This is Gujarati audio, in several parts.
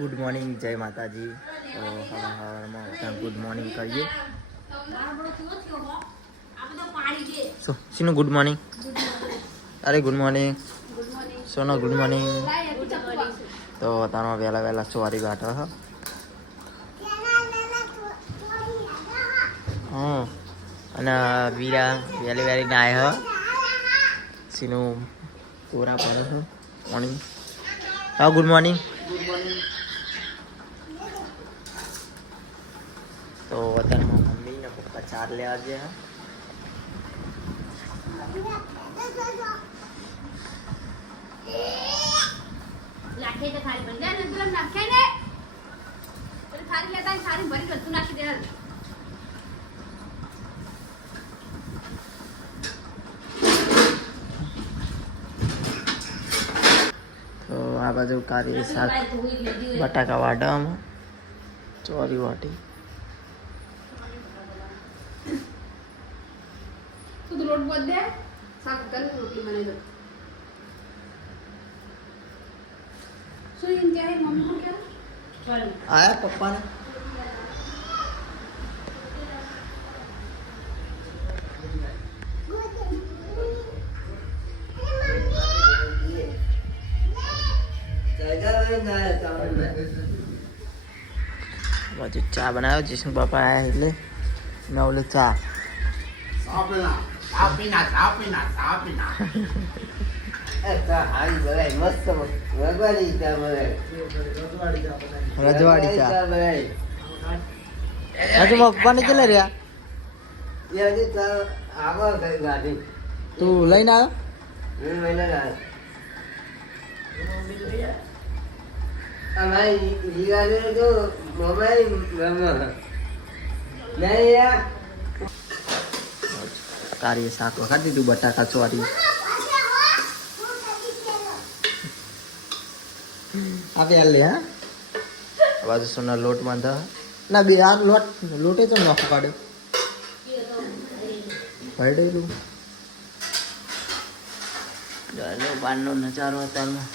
ગુડ મોર્નિંગ, જય માતાજી. તો સવાર સવારમાં બધા ગુડ મોર્નિંગ કહીએ શીનું ગુડ મોર્નિંગ? અરે, ગુડ મોર્નિંગ. સોનો ગુડ મોર્નિંગ? તો તારો વહેલા વહેલા સવારી વાટો, હો. હં અને વીરા વહેલી વહેલી ગાય હ. સીનું કોરા પડે છે મોર્નિંગ. હા, ગુડ મોર્નિંગ. તો અત્યારે મારા મમ્મી ને પપ્પા ચાર લેવા ગયા. હા લાખે તો થાળી બની ને પેલા નાખે ને. પેલી લેતા હોય, ભરી બધું નાખી દે આ બાજુ કારી શાક બટાકા વાટામાં ચોરી વાટી તું તો લોટ બોધ દે શાક કરી રોટલી બનાવી દો શું એમ કહે? મમ્મી શું કહે? આયા પપ્પાને. બાજુ ચા બનાવ્યો જીસુ પપ્પા આયા એટલે નવલે ચા. સાપીના સાપીના સાપીના સાપીના રજવાડી ચા હજુ પપ્પાને કેટલા રહ્યા? તું લઈને આવ્યો? કારીએ શાક વખત દીધું બટાકા ચોરી. આપી બે લે હા? બાજુ સોના લોટ બાંધા. ના બે આ લોટ લોટે તો નાખો કાઢ્યો ભરડેલું જો બહારનો નજારો અત્યારમાં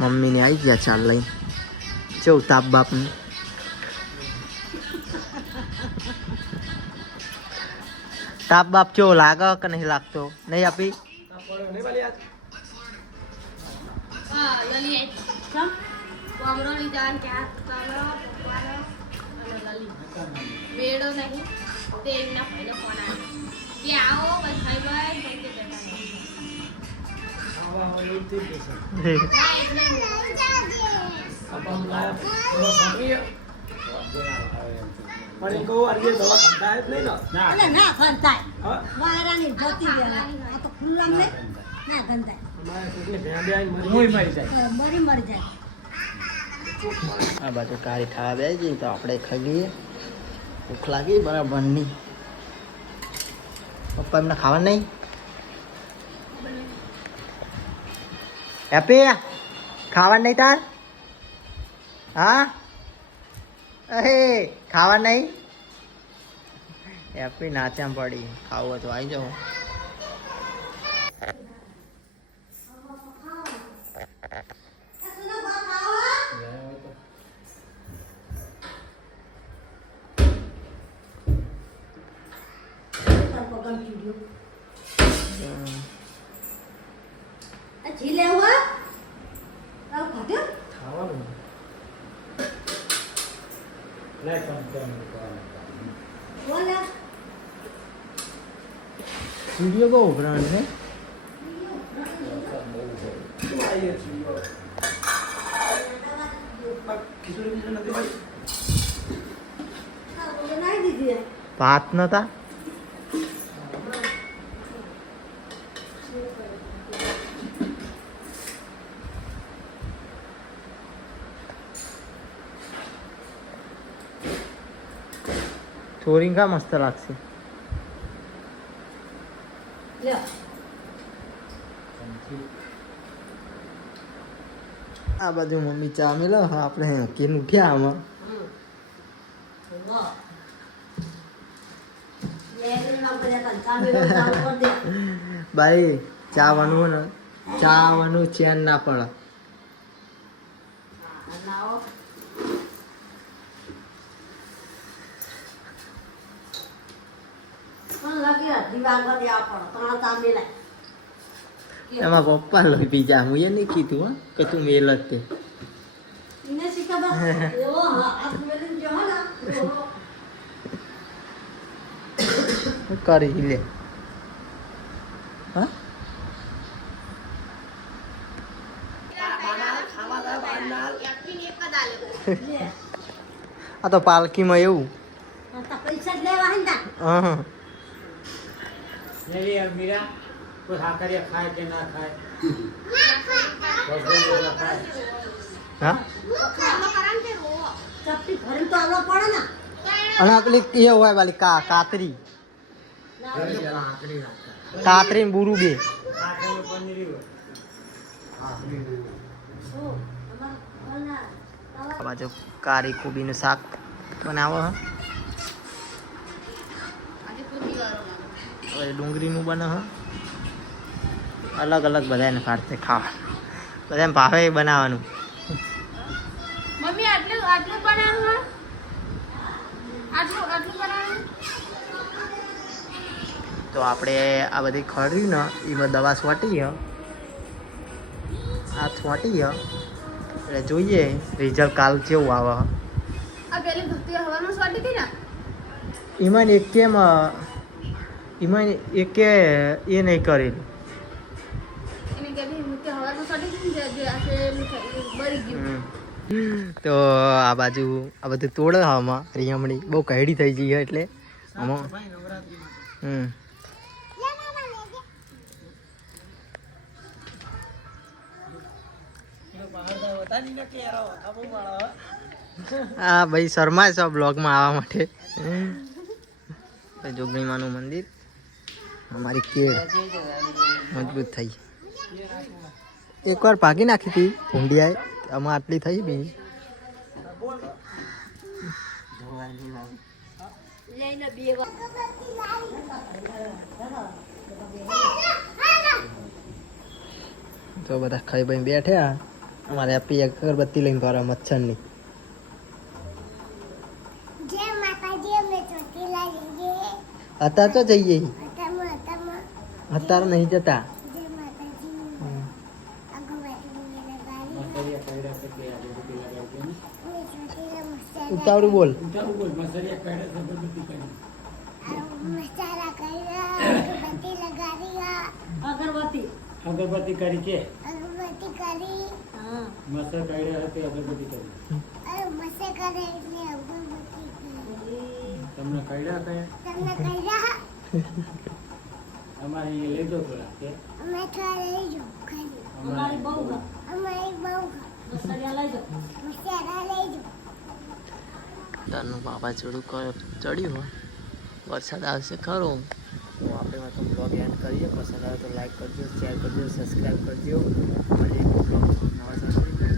મમ્મીને આવી ગયા ચાલ લઈ. કેવું તાપ બાપને. તાપ બાપ કેવો લાગે કે નહીં લાગતો? નહીં આપી. મેળો નહીં તે એમના ફોન આવ્યો કે આવો ભાઈ ભાઈ આ બાજુ કારી ખાવા બે જઈએ તો આપણે ખાઈ ભૂખ લાગી બરાબરની પપ્પા એમને ખાવા નહીં? હેપી ખાવા નહીં તાર હા અહે ખાવા નહીં હેપી નાચ્યા પડી ખાવું હોય તો આવી જાઓ તાર પગમ ચૂડ્યો આ જી લેવા આવ ખાધો ખાવાનું લે કામ કામ કામ. બોલા વીડિયો બહુ બ્રાન્ડ છે શું આવીએ છીએ? આ ખીચડી બીજું નથી ભાઈ આ બોલે નાઈ દીધી ભાત નતા ચોરી કા મસ્ત લાગશે આ બાજુ મમ્મી ચા મેલો આપણે કેન ઉઠ્યા આમાં. ભાઈ ચા વાનું ને ચા વાનું ચેન ના પડે. એમાં પપ્પા લઈ બીજા હું એ નહીં કીધું હા કે તું મેલ જ તે કરી લે. હા. આ તો પાલકીમાં એવું. પૈસા લેવા હે. કરાને તે રોવો. ચપટી ભરીને તો આવડો પડે ને. અને પેલી એ હોય વાલી કા કાતરી. કાતરી બુરુ બે. બાજુ કારી કોબીનું શાક બનાવો હ. હવે ડુંગળીનું બને હ. અલગ અલગ બધાને ફાટતે ખાવા. બધાને ભાવે એ બનાવવાનું. મમ્મી આટલું આટલું બનાવ્યું આટલું આટલું બનાવ્યું તો આપણે આ બધી ખરી ને એમાં દવા છોટી આ છોટી એટલે જોઈએ રિઝલ્ટ કાલ કેવું આવે. એમાં એક કેમ એમાં એ કે એ નહીં કરેલું હવામાં આ. તો આ બાજુ આ બધું તોડે આમાં. રીંગણી બહુ કહેડી થઈ ગઈ એટલે આમાં. હમ. હા ભાઈ શર્મા છે બ્લોગમાં આવવા માટે. જોગણીમાનું મંદિર. અમારી કેળ. મજબૂત થઈ. એકવાર પાકી નાખી હતી ભૂંડિયાએ આમાં આટલી થઈ બી. બે તો બધા ખાઈ ભાઈ બેઠ્યા. અમારે આપી અગરબત્તી લઈને ફરે મચ્છરની. અત્યારે તો જઈએ. અત્યારે નહીં જતા. ઉતાવળું બોલ. અગરબત્તી. કરી અગરબત્તી કરી કે? અગરબત્તી કરી. હા. મસર કઈડા હતી અગરબત્તી કરી. અરે મસે કરે એટલે અગરબત્તી કરી. તમને કાઢ્યા કયા તમને કર્યા અમારે અહીંયા લઈ જાઓ થોડા કે અમે બહુ બહુ મસાલા મસાલા વાવાઝોડું ચડ્યું વરસાદ આવશે ખરો. તો આપણે વાતો બ્લોગ એન્ડ કરીએ. પસંદ આવે તો લાઈક કરજો શેર કરજો સબસ્ક્રાઈબ કરજો. મળીએ બ્લોગ નવા સાથે